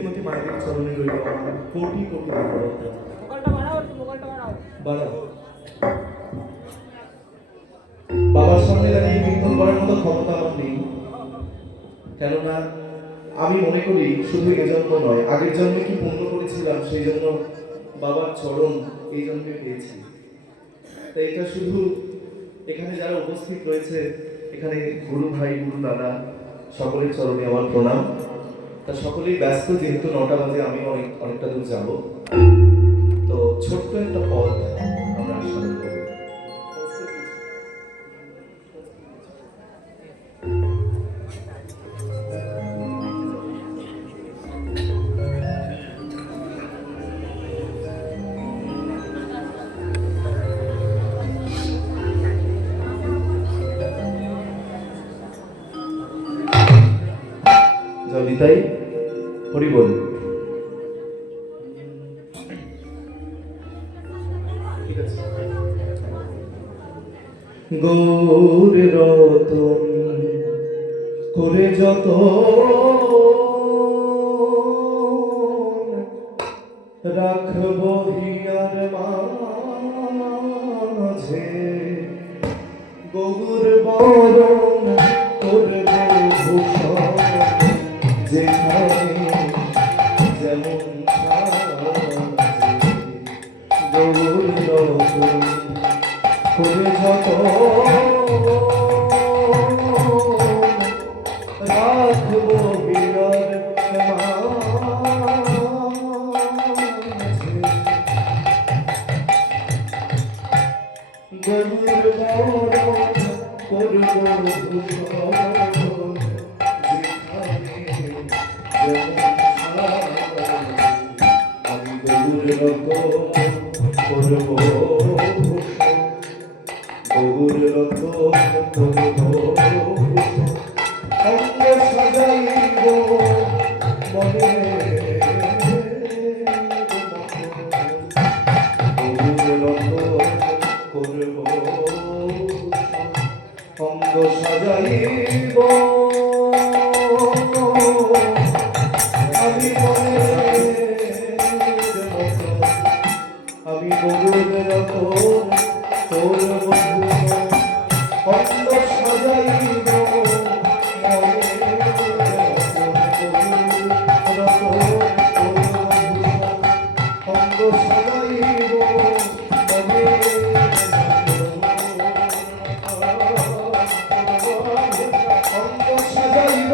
সত্যমতী মায়ের চরণে রইল আমার কোটি কোটি ধন্যবাদ। বাড়াও। বাবার সামনে দাঁড়িয়ে কীর্তন করার মতো ক্ষমতা আমার নেই, কেননা আমি মনে করি শুধু এ জন্ম নয়, আগের জন্মে কি পুণ্য করেছিলাম সেই জন্য বাবার চরণ এই জন্মে পেয়েছি। তাই এটা শুধু এখানে যারা উপস্থিত রয়েছে, এখানে গুরু ভাই গুরু দাদা সকলের চরণে আমার প্রণাম। তা সকলেই ব্যস্ত, যেহেতু 9টা বাজে, আমি অনেকটা দূর যাব, তো ছোট্ট একটা পথ আমরা সামনে করব। জলিতাই হরি বল। ঠিক আছে। গৌর রতন করে যত রাখব হিয়ার মাঝে, গৌর বরণ করব ভূষণ যেখানে যেমন গৌর রতন করে যত রাখব হিয়ার মাঝে, গৌর বরণ করব ভূষণ আমি গৌর রতন করব, গৌর রতন করব, অঙ্গ সাজাইব মনে, গৌর রতন করব, অঙ্গ সাজাইব আমি গৌর রতন করব, অঙ্গ সাজাইব অঙ্গ সাজাইব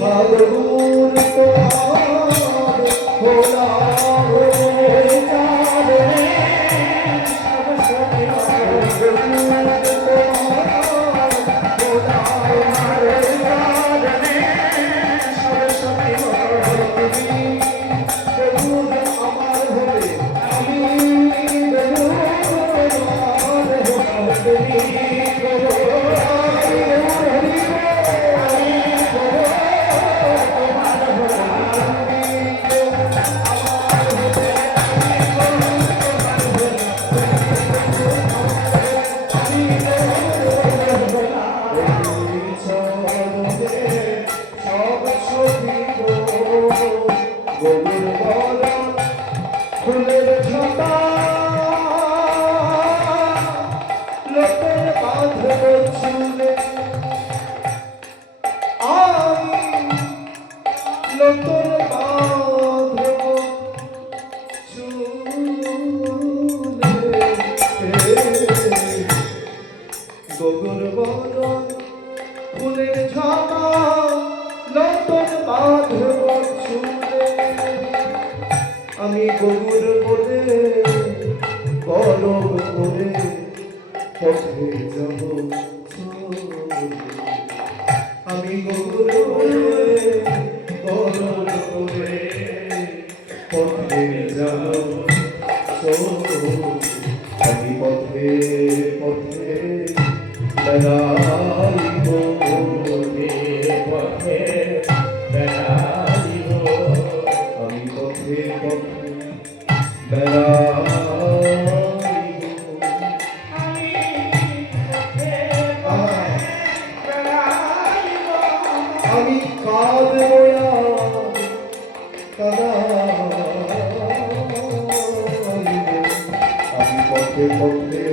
Hallelujah. ফুলের ঝাঁটা লোকের বাঁধব চুলে আমি লোকের বাঁধব চুলে গোবর বরণ ফুলের ঝাঁটা লোকের বাঁধব চুলে আমি গরুর বলে গরব করে পথে যাব আমি গরুর বলে গরব করে পথে যাব আমি পথে পথে বেড়াইব পথে বেড়াইব আমি পথে পথে আমি কাঁদব আমি পথে পথে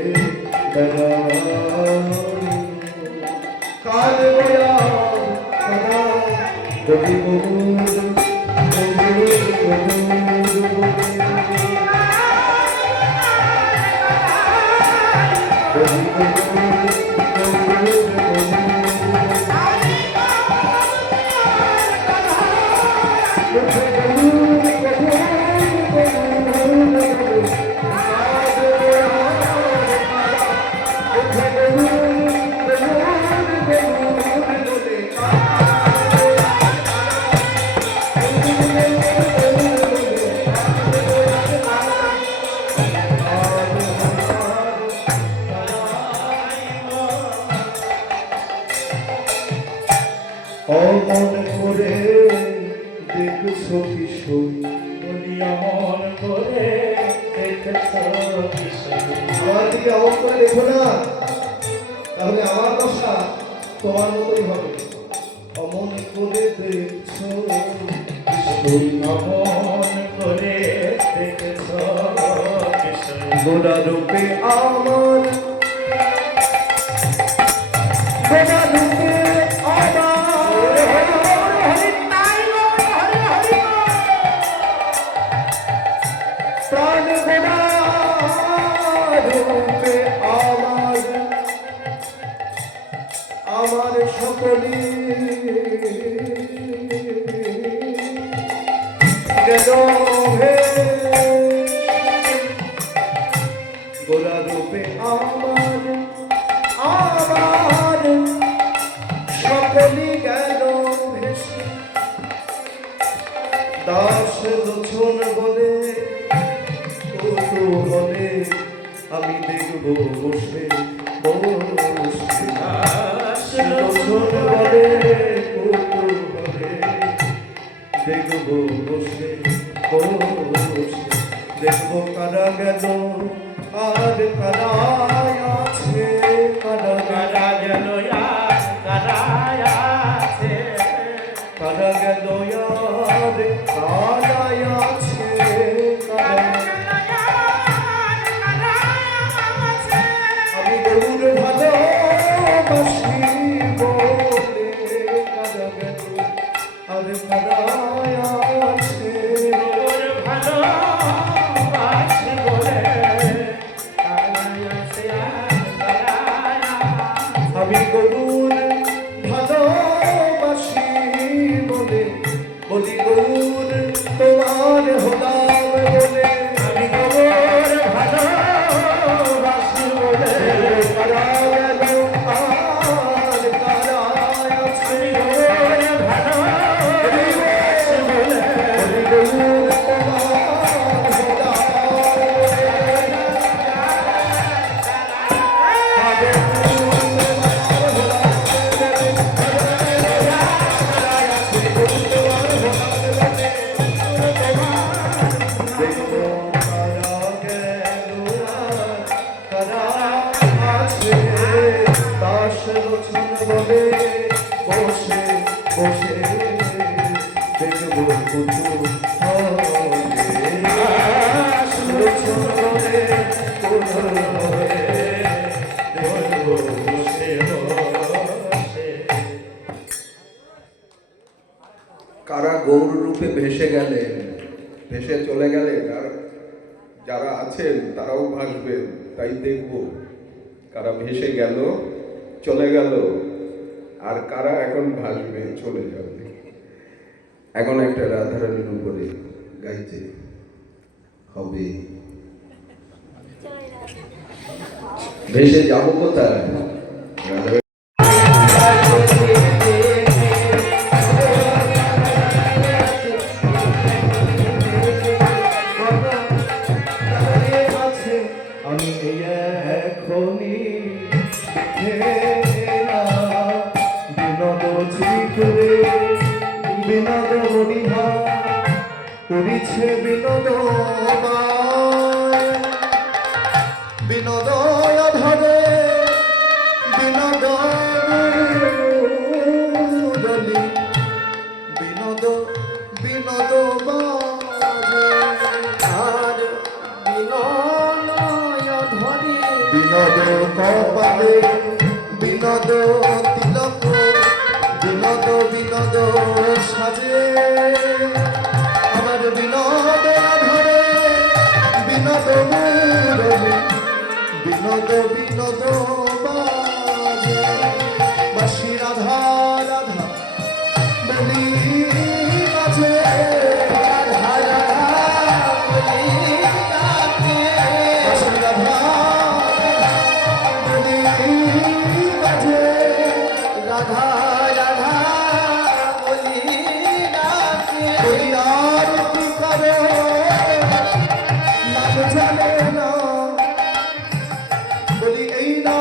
কাঁদব রবি অমন করে দেখছো কিশোর বলি অমন করে দেখছো কিশোর আমার দিকে অমন করে দেখো না তাহলে আমার দশা তোমার মতোই হবে অমন করে দেখছো কিশোর অমন করে দেখছো কিশোর গোড়া রূপে আমার গোড়া রূপে আমার সকলে গেল হে গোরা রূপে আমার আমার সকলে গেল ভেসে দাস লোচন বলে বলে আমি দেখব বসে বসে বলে দেখব বসে বসে দেখব কারা গেল আর কারা আছে কারা কারা গেল কারা আছে কারা গেল আর কারা আছে কারা আমি গরুর ভালোবাসি বলে কারা গেল আর কারা আছে গরুর ভালোবাসি বলে আমি গরুর ভালোবাসি বলে বলি গরুর তোমার হলাম বলে আমি গরুর ভালোবাসি বলে কারা গেল আর কারা আছে গরুর ভালোবাসি বলে বলি গরুর তোমার হলাম রচন বলে বসে বসে দেখব পুতুল রচন বলে পুতুল দেখব বসে বসে। কারা গৌর রূপে ভেসে গেলেন, ভেসে চলে গেলেন, আর যারা আছেন তারাও ভাসবেন, তাই দেখব কারা ভেসে গেল চলে গেল আর কারা এখন ভাসবে চলে যাবে। এখন একটা রাধারানীর উপরে গাইতে হবে। ভেসে যাবো কোথায়? রাধারানী আমি এখনই বিনোদ করে বিনোদ মনিহা করিছে বিনোদ বিনোদ ধরে বিনোদ বিনোদ বিনোদ বাজে আর বিনোদ কপালে বিনোদ তিলক বিনোদ বিনোদ সাজে আমার বিনোদ ধরে বিনোদ মুরলী বিনোদ বিনোদ বাজে বাঁশি রাধা রাধা বলি বাজে রাধা রাধা বলি বাজে বাঁশি রাধা বলি বাজে রাধা রাধা বলি বাজে আর কি করে নাম জানে না বলি এই না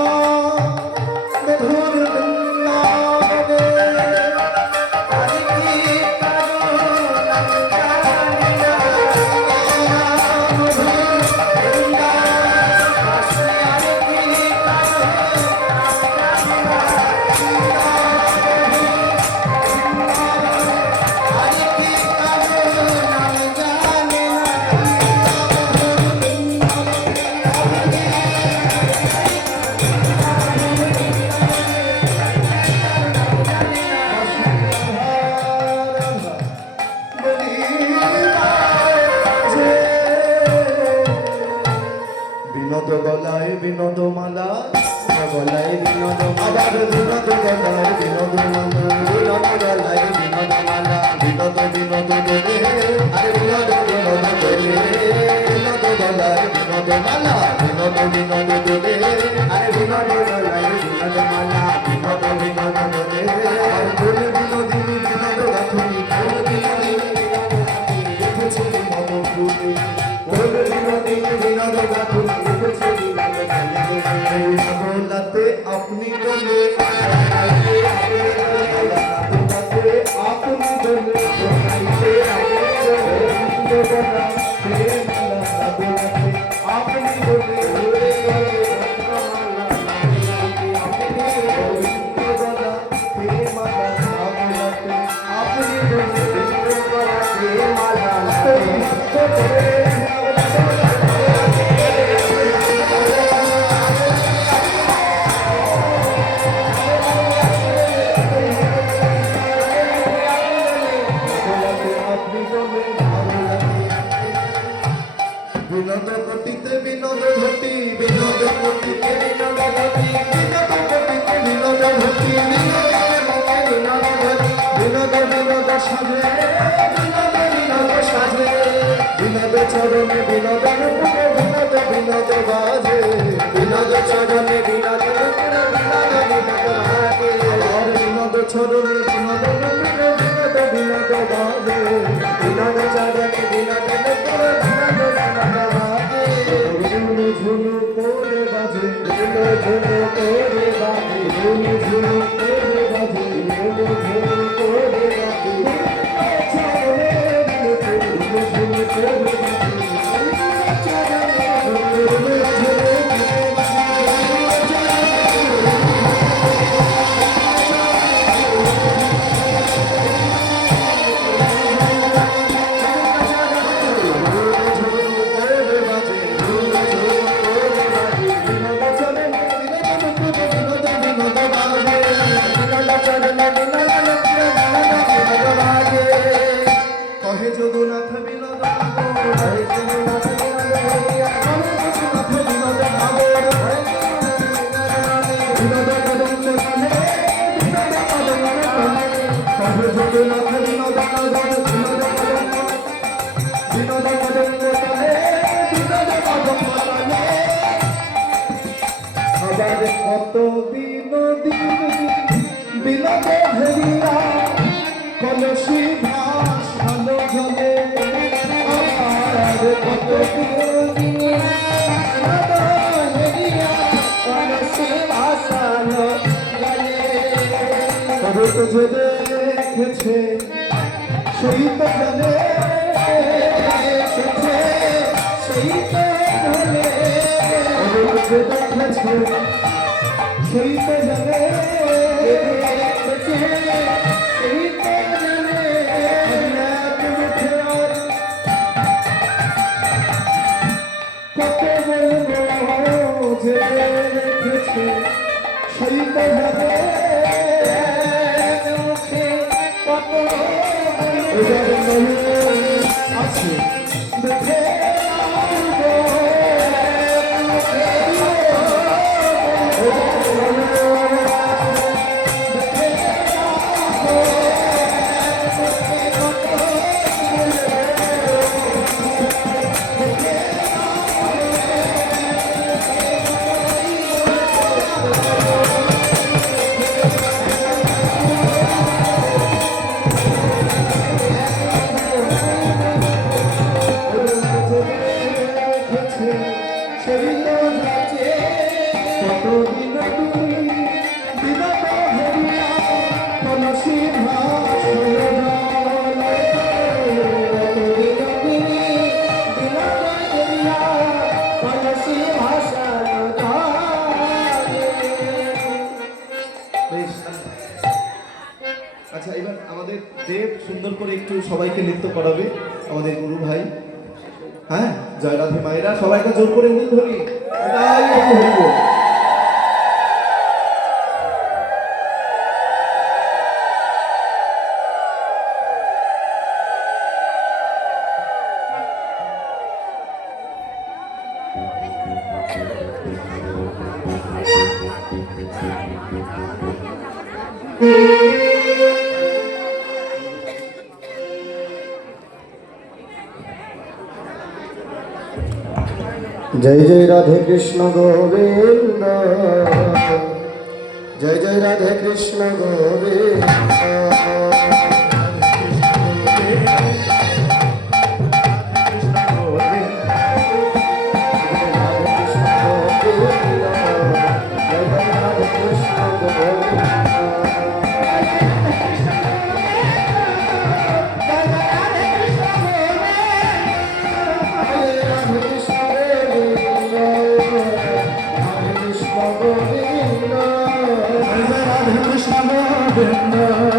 মধুর বৃন্দাবনে আর কি কারো নাম জানে না মধুর বৃন্দাবনে আর কি কারো বিনোদ গলায় বিনোদ মালা গলায় বিনোদ মালা বিনোদ গলায় বিনোদ মালা বিনোদ গলায় বিনোদ মালা বিনোদ বিনোদ দোলে আরে বিনোদ বিনোদ দোলে বিনোদ গলায় বিনোদ মালা বিনোদ বিনোদ দোলে আরে বিনোদ গলায় বিনোদ মালা বিনোদ বিনোদ দোলে আর দোলে বিনোদিনী বিনোদ গাথুনি দোলে বিনোদিনী দেখেছি মন ফুলে দোলে বিনোদিনী বিনোদ গাথুনি দেখেছি बोलाते अपनी गले बोलाते अपनी गले बोलाते अपनी गले বিনোদ ঘটিতে বিনোদ ঘটি বিনোদ ঘটিতে বিনোদ ঘটি বিনোদ ঘটিতে বিনোদ ঘটি বিনোদ ঘটি বিনোদ বিনোদ সাজে বিনোদ বিনোদ সাজে বিনোদ চরণে বিনোদ বিনোদ বিনোদ বাজে বিনোদ চরণে বিনোদ বিনোদ বিনোদ বাজে আর বিনোদ চরণে বিনোদ বিনোদ বিনোদ বাজে বিনোদ চরণে বিনোদ ঝুনু ঝুনু করে বাজে ঝুনু ঝুনু করে বাজে ঝুনু ঝুনু করে বাজে ঝুনু ঝুনু করে বাজে ঝুনু ঝুনু করে বাজে এবার কত দিন বিলাতে হেরিয়া কলসি ভাস ভালো জলে আমার কত দিন হেরিয়া কলসি ভাসালো জলে তবে তো যে দেখেছে সেই তো জানে এসেছে সেই তো জানে যে দেখেছে সেই তো জানে এসেছে সেই তো জানে এক মুখে আর কত বলবো যে দেখেছে সেই তো জানে এক মুখে কত আছে দেখে আচ্ছা, এবার আমাদের দেব সুন্দর করে একটু সবাইকে নৃত্য করাবে, আমাদের গুরু ভাই। হ্যাঁ, জয় রাধে মায়েরা, সবাইকে জোর করে উল ধরি, এটাই হরিব। जय जय राधे कृष्ण गोविंद, जय जय राधे कृष्ण गोविंद। Govinda,